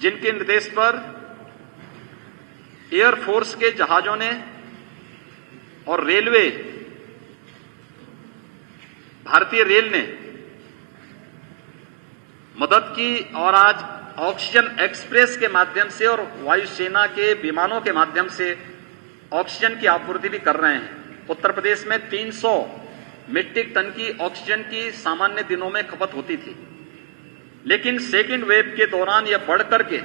जिनके निर्देश पर एयरफोर्स के जहाजों ने और रेलवे, भारतीय रेल ने मदद की और आज ऑक्सीजन एक्सप्रेस के माध्यम से और वायुसेना के विमानों के माध्यम से ऑक्सीजन की आपूर्ति भी कर रहे हैं। उत्तर प्रदेश में 300 मीट्रिक टन की ऑक्सीजन की सामान्य दिनों में खपत होती थी, लेकिन सेकेंड वेव के दौरान यह बढ़कर के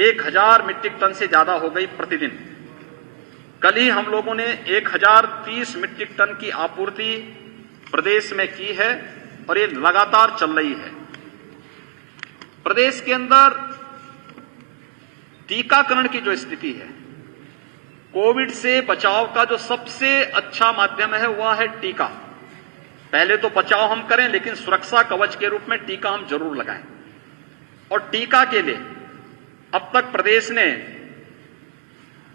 1000 मीट्रिक टन से ज्यादा हो गई प्रतिदिन। कल ही हम लोगों ने 1030 मीट्रिक टन की आपूर्ति प्रदेश में की है और ये लगातार चल रही है। प्रदेश के अंदर टीकाकरण की जो स्थिति है, कोविड से बचाव का जो सबसे अच्छा माध्यम है वह है टीका। पहले तो बचाव हम करें, लेकिन सुरक्षा कवच के रूप में टीका हम जरूर लगाएं। और टीका के लिए अब तक प्रदेश ने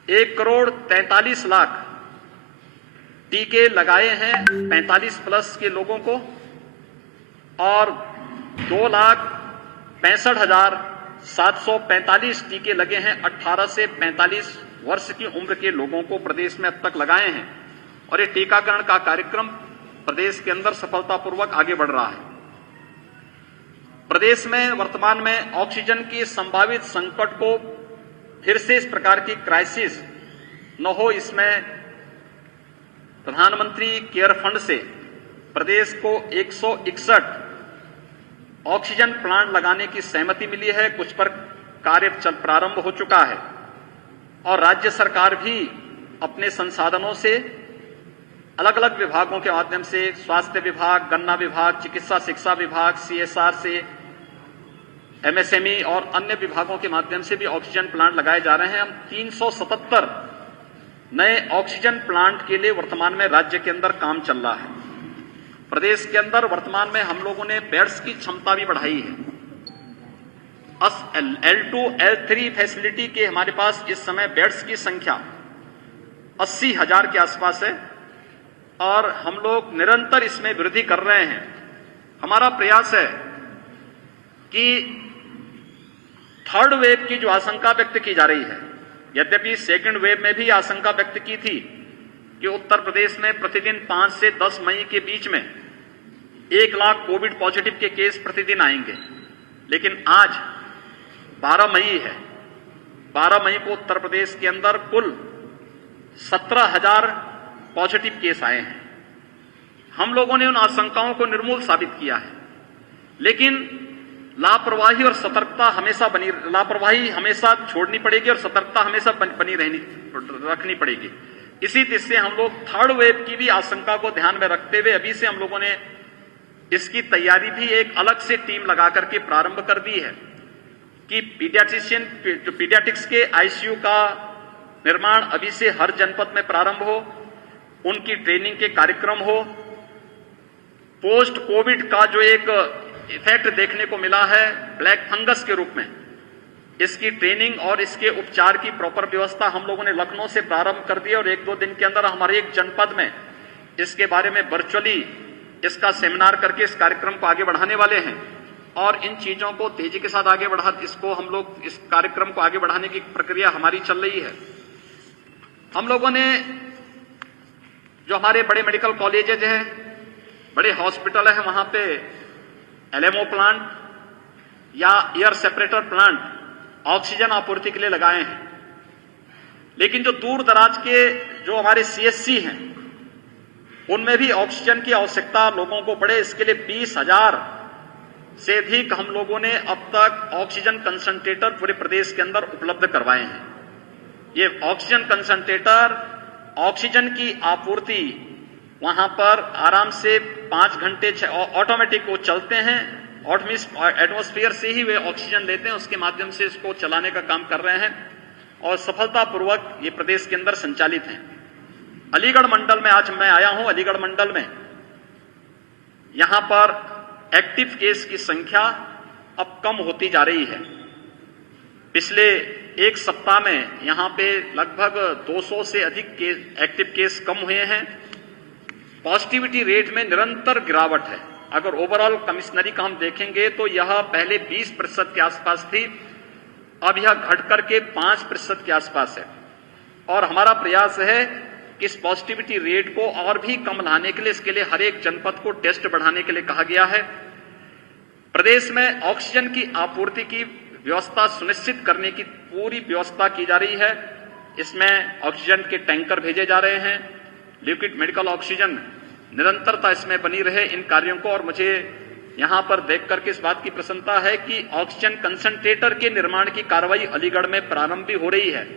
1,43,00,000 टीके लगाए हैं 45 प्लस के लोगों को और 2,65,745 टीके लगे हैं 18 से 45 वर्ष की उम्र के लोगों को प्रदेश में अब तक लगाए हैं। और ये टीकाकरण का कार्यक्रम प्रदेश के अंदर सफलतापूर्वक आगे बढ़ रहा है। प्रदेश में वर्तमान में ऑक्सीजन की संभावित संकट को फिर से इस प्रकार की क्राइसिस न हो, इसमें प्रधानमंत्री केयर फंड से प्रदेश को 161 ऑक्सीजन प्लांट लगाने की सहमति मिली है। कुछ पर कार्य प्रारंभ हो चुका है और राज्य सरकार भी अपने संसाधनों से अलग अलग विभागों के माध्यम से, स्वास्थ्य विभाग, गन्ना विभाग, चिकित्सा शिक्षा विभाग, CSR से, MSME और अन्य विभागों के माध्यम से भी ऑक्सीजन प्लांट लगाए जा रहे हैं। हम 377 नए ऑक्सीजन प्लांट के लिए वर्तमान में राज्य के अंदर काम चल रहा है। प्रदेश के अंदर वर्तमान में हम लोगों ने बेड्स की क्षमता भी बढ़ाई है। L2, L3 फैसिलिटी के हमारे पास इस समय बेड्स की संख्या 80,000 के आसपास है और हम लोग निरंतर इसमें वृद्धि कर रहे हैं। हमारा प्रयास है कि थर्ड वेव की जो आशंका व्यक्त की जा रही है, यद्यपि सेकंड वेव में भी आशंका व्यक्त की थी कि उत्तर प्रदेश में प्रतिदिन 5 से 10 मई के बीच में 1 लाख कोविड पॉजिटिव के केस प्रतिदिन आएंगे, लेकिन आज 12 मई है। 12 मई को उत्तर प्रदेश के अंदर कुल 17,000 पॉजिटिव केस आए हैं। हम लोगों ने उन आशंकाओं को निर्मूल साबित किया है, लेकिन लापरवाही और सतर्कता लापरवाही हमेशा छोड़नी पड़ेगी और सतर्कता हमेशा रखनी पड़ेगी। इसी तरह से हम लोग थर्ड वेव की भी आशंका को ध्यान में रखते हुए अभी से हम लोगों ने इसकी तैयारी भी एक अलग से टीम लगा करके प्रारंभ कर दी है कि पीडियाट्रिक्स के ICU का निर्माण अभी से हर जनपद में प्रारंभ हो, उनकी ट्रेनिंग के कार्यक्रम हो। पोस्ट कोविड का जो एक इफेक्ट देखने को मिला है ब्लैक फंगस के रूप में, इसकी ट्रेनिंग और इसके उपचार की प्रॉपर व्यवस्था हम लोगों ने लखनऊ से प्रारंभ कर दी और 1-2 दिन के अंदर हमारे एक जनपद में इसके बारे में वर्चुअली इसका सेमिनार करके इस कार्यक्रम को आगे बढ़ाने वाले हैं। और इन चीजों को तेजी के साथ आगे हम लोग इस कार्यक्रम को आगे बढ़ाने की प्रक्रिया हमारी चल रही है। हम लोगों ने जो हमारे बड़े मेडिकल कॉलेजेज हैं, बड़े हॉस्पिटल हैं, वहां पे LMO प्लांट या एयर सेपरेटर प्लांट ऑक्सीजन आपूर्ति के लिए लगाए हैं। लेकिन जो दूर दराज के जो हमारे CSC हैं, उनमें भी ऑक्सीजन की आवश्यकता लोगों को पड़े, इसके लिए 20,000 से अधिक हम लोगों ने अब तक ऑक्सीजन कंसंट्रेटर पूरे प्रदेश के अंदर उपलब्ध करवाए हैं। ये ऑक्सीजन कंसंट्रेटर ऑक्सीजन की आपूर्ति वहां पर आराम से 5 घंटे ऑटोमेटिक वो चलते हैं, एटमॉस्फेयर से ही वे ऑक्सीजन लेते हैं, उसके माध्यम से इसको चलाने का काम कर रहे हैं और सफलतापूर्वक ये प्रदेश के अंदर संचालित हैं। अलीगढ़ मंडल में आज मैं आया हूं। अलीगढ़ मंडल में यहां पर एक्टिव केस की संख्या अब कम होती जा रही है। पिछले एक सप्ताह में यहां पे लगभग 200 से अधिक एक्टिव केस कम हुए हैं। पॉजिटिविटी रेट में निरंतर गिरावट है। अगर ओवरऑल कमिश्नरी का हम देखेंगे तो यह पहले 20% के आसपास थी, अब यह घटकर के 5% के आसपास है। और हमारा प्रयास है कि इस पॉजिटिविटी रेट को और भी कम लाने के लिए, इसके लिए हर एक जनपद को टेस्ट बढ़ाने के लिए कहा गया है। प्रदेश में ऑक्सीजन की आपूर्ति की व्यवस्था सुनिश्चित करने की पूरी व्यवस्था की जा रही है। इसमें ऑक्सीजन के टैंकर भेजे जा रहे हैं, लिक्विड मेडिकल ऑक्सीजन निरंतरता इसमें बनी रहे इन कार्यों को। और मुझे यहां पर देख करके इस बात की प्रसन्नता है कि ऑक्सीजन कंसंट्रेटर के निर्माण की कार्रवाई अलीगढ़ में प्रारंभ भी हो रही है।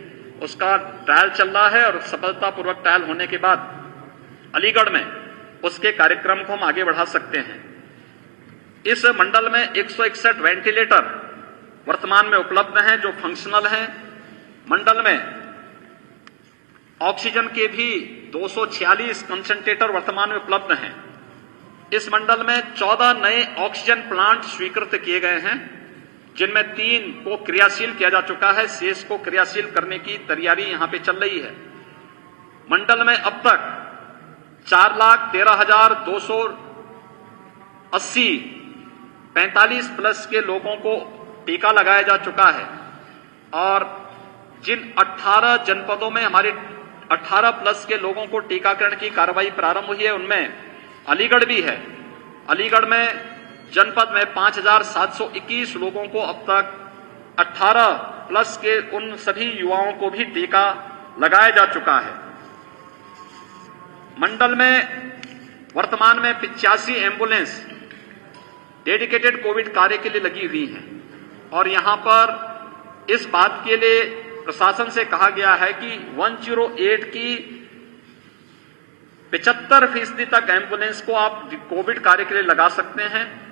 उसका ट्रायल चल रहा है और सफलतापूर्वक ट्रायल होने के बाद अलीगढ़ में उसके कार्यक्रम को हम आगे बढ़ा सकते हैं। इस मंडल में 161 वेंटिलेटर वर्तमान में उपलब्ध हैं जो फंक्शनल हैं। मंडल में ऑक्सीजन के भी 246 कंसंट्रेटर वर्तमान में उपलब्ध हैं। इस मंडल में 14 नए ऑक्सीजन प्लांट स्वीकृत किए गए हैं, जिनमें 3 को क्रियाशील किया जा चुका है, शेष को क्रियाशील करने की तैयारी यहां पे चल रही है। मंडल में अब तक 4,13,280 45 प्लस के लोगों को टीका लगाया जा चुका है। और जिन 18 जनपदों में हमारे 18 प्लस के लोगों को टीकाकरण की कार्रवाई प्रारंभ हुई है, उनमें अलीगढ़ भी है। अलीगढ़ में जनपद में 5,721 लोगों को अब तक 18 प्लस के उन सभी युवाओं को भी टीका लगाया जा चुका है। मंडल में वर्तमान में 85 एम्बुलेंस डेडिकेटेड कोविड कार्य के लिए लगी हुई हैं। और यहां पर इस बात के लिए प्रशासन से कहा गया है कि 108 की 75% तक एम्बुलेंस को आप कोविड कार्य के लिए लगा सकते हैं।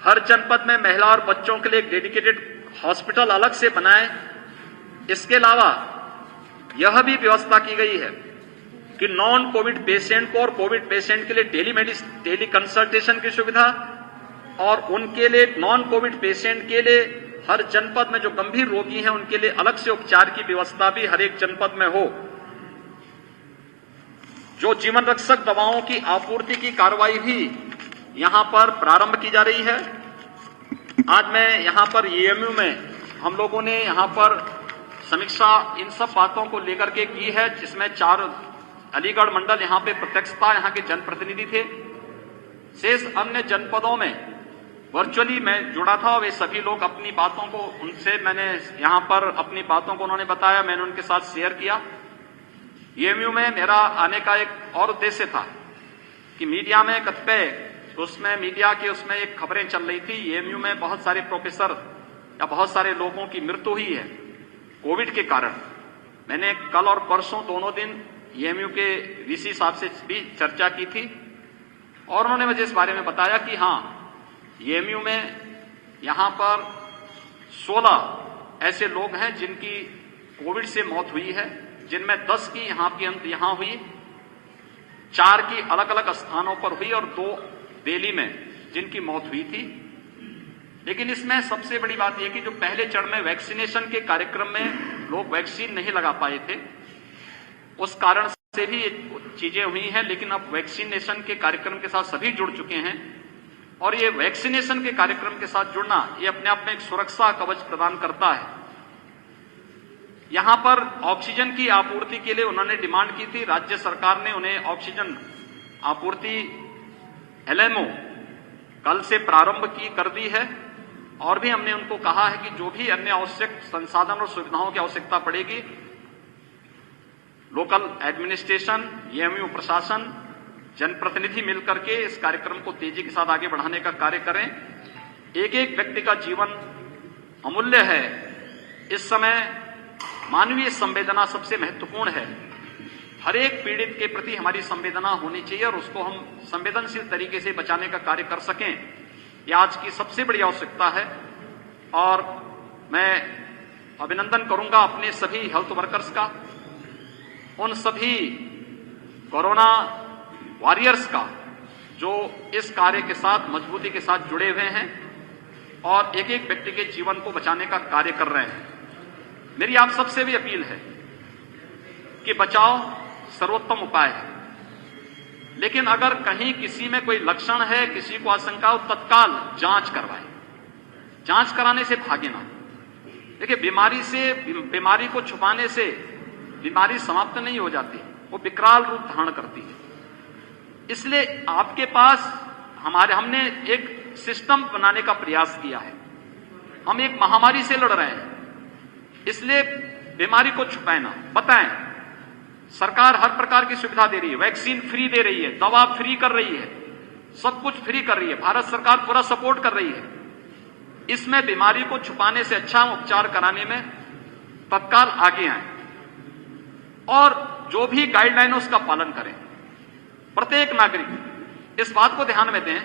हर जनपद में महिला और बच्चों के लिए एक डेडिकेटेड हॉस्पिटल अलग से बनाएं। इसके अलावा यह भी व्यवस्था की गई है कि नॉन कोविड पेशेंट को और कोविड पेशेंट के लिए टेली कंसल्टेशन की सुविधा, और उनके लिए नॉन कोविड पेशेंट के लिए हर जनपद में जो गंभीर रोगी हैं उनके लिए अलग से उपचार की व्यवस्था भी हर एक जनपद में हो। जो जीवन रक्षक दवाओं की आपूर्ति की कार्रवाई भी यहां पर प्रारंभ की जा रही है। आज मैं यहां पर एएमयू में हम लोगों ने यहां पर समीक्षा इन सब बातों को लेकर के की है, जिसमें 4 अलीगढ़ मंडल यहां पे प्रत्यक्षता यहां के जनप्रतिनिधि थे। शेष अन्य जनपदों में वर्चुअली मैं जुड़ा था। वे सभी लोग अपनी बातों को उनसे मैंने यहां पर अपनी बातों को उन्होंने बताया, मैंने उनके साथ शेयर किया। एएमयू में मेरा आने का एक और उद्देश्य था कि मीडिया में मीडिया के उसमें एक खबरें चल रही थी, एएमयू में बहुत सारे प्रोफेसर या बहुत सारे लोगों की मृत्यु हुई है कोविड के कारण। मैंने कल और परसों दोनों दिन एएमयू के वीसी साहब से भी चर्चा की थी और उन्होंने मुझे इस बारे में बताया कि हाँ, एएमयू में यहां पर 16 ऐसे लोग हैं जिनकी कोविड से मौत हुई है, जिनमें 10 की यहां हुई, 4 की अलग अलग स्थानों पर हुई और 2 दिल्ली में जिनकी मौत हुई थी। लेकिन इसमें सबसे बड़ी बात यह कि जो पहले चरण में वैक्सीनेशन के कार्यक्रम में लोग वैक्सीन नहीं लगा पाए थे, उस कारण से भी चीजें हुई हैं। लेकिन अब वैक्सीनेशन के कार्यक्रम के साथ सभी जुड़ चुके हैं और ये वैक्सीनेशन के कार्यक्रम के साथ जुड़ना ये अपने आप में एक सुरक्षा कवच प्रदान करता है। यहां पर ऑक्सीजन की आपूर्ति के लिए उन्होंने डिमांड की थी, राज्य सरकार ने उन्हें ऑक्सीजन आपूर्ति एलएमओ कल से प्रारंभ कर दी है। और भी हमने उनको कहा है कि जो भी अन्य आवश्यक संसाधन और सुविधाओं की आवश्यकता पड़ेगी, लोकल एडमिनिस्ट्रेशन, एएमयू प्रशासन, जनप्रतिनिधि मिलकर के इस कार्यक्रम को तेजी के साथ आगे बढ़ाने का कार्य करें। एक एक व्यक्ति का जीवन अमूल्य है। इस समय मानवीय संवेदना सबसे महत्वपूर्ण है। हर एक पीड़ित के प्रति हमारी संवेदना होनी चाहिए और उसको हम संवेदनशील तरीके से बचाने का कार्य कर सकें, यह आज की सबसे बड़ी आवश्यकता है। और मैं अभिनंदन करूंगा अपने सभी हेल्थ वर्कर्स का, उन सभी कोरोना वॉरियर्स का जो इस कार्य के साथ मजबूती के साथ जुड़े हुए हैं और एक एक व्यक्ति के जीवन को बचाने का कार्य कर रहे हैं। मेरी आप सबसे भी अपील है कि बचाव सर्वोत्तम उपाय है। लेकिन अगर कहीं किसी में कोई लक्षण है, किसी को आशंका हो, तत्काल जांच करवाए, जांच कराने से भागे ना। देखिए, बीमारी को छुपाने से बीमारी समाप्त नहीं हो जाती, वो विकराल रूप धारण करती है। इसलिए आपके पास हमने एक सिस्टम बनाने का प्रयास किया है। हम एक महामारी से लड़ रहे हैं, इसलिए बीमारी को छुपाए ना, बताएं। सरकार हर प्रकार की सुविधा दे रही है, वैक्सीन फ्री दे रही है, दवा फ्री कर रही है, सब कुछ फ्री कर रही है, भारत सरकार पूरा सपोर्ट कर रही है। इसमें बीमारी को छुपाने से अच्छा उपचार कराने में तत्काल आगे आए और जो भी गाइडलाइन है उसका पालन करें। प्रत्येक नागरिक इस बात को ध्यान में दें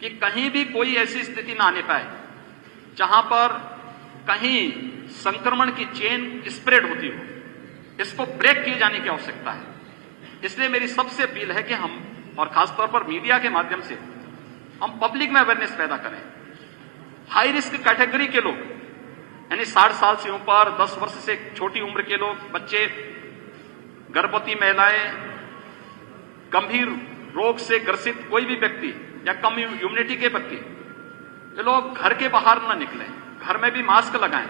कि कहीं भी कोई ऐसी स्थिति ना आने पाए जहां पर कहीं संक्रमण की चेन स्प्रेड होती हो। इसको ब्रेक किए जाने की आवश्यकता है। इसलिए मेरी सबसे अपील है कि हम, और खासतौर पर मीडिया के माध्यम से, हम पब्लिक में अवेयरनेस पैदा करें। हाई रिस्क कैटेगरी के लोग, यानी 60 साल से ऊपर, 10 वर्ष से छोटी उम्र के लोग, बच्चे, गर्भवती महिलाएं, गंभीर रोग से ग्रसित कोई भी व्यक्ति या कम इम्यूनिटी के व्यक्ति, ये लोग घर के बाहर न निकलें, घर में भी मास्क लगाएं।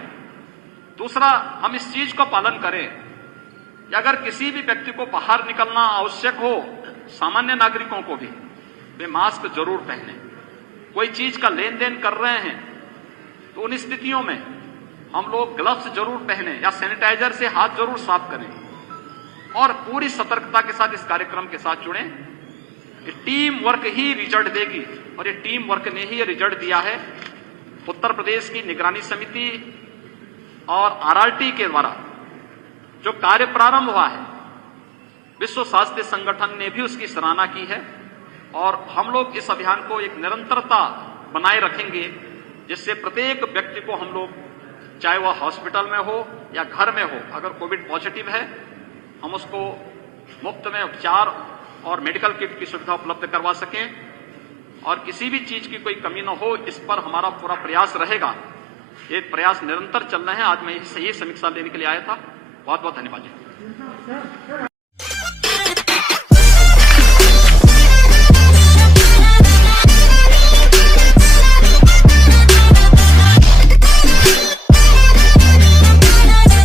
दूसरा, हम इस चीज का पालन करें कि अगर किसी भी व्यक्ति को बाहर निकलना आवश्यक हो, सामान्य नागरिकों को भी, वे मास्क जरूर पहनें। कोई चीज का लेन देन कर रहे हैं तो उन स्थितियों में हम लोग ग्लव्स जरूर पहनें या सैनिटाइजर से हाथ जरूर साफ करें और पूरी सतर्कता के साथ इस कार्यक्रम के साथ जुड़ें। ये टीम वर्क ही रिजल्ट देगी और ये टीम वर्क ने ही ये रिजल्ट दिया है। उत्तर प्रदेश की निगरानी समिति और आरआरटी के द्वारा जो कार्य प्रारंभ हुआ है, विश्व स्वास्थ्य संगठन ने भी उसकी सराहना की है और हम लोग इस अभियान को एक निरंतरता बनाए रखेंगे, जिससे प्रत्येक व्यक्ति को हम लोग, चाहे वह हॉस्पिटल में हो या घर में हो, अगर कोविड पॉजिटिव है, हम उसको मुफ्त में उपचार और मेडिकल किट की सुविधा उपलब्ध करवा सकें और किसी भी चीज की कोई कमी न हो, इस पर हमारा पूरा प्रयास रहेगा। ये प्रयास निरंतर चल रहे हैं। आज मैं यही समीक्षा लेने के लिए आया था। बहुत बहुत धन्यवाद जी।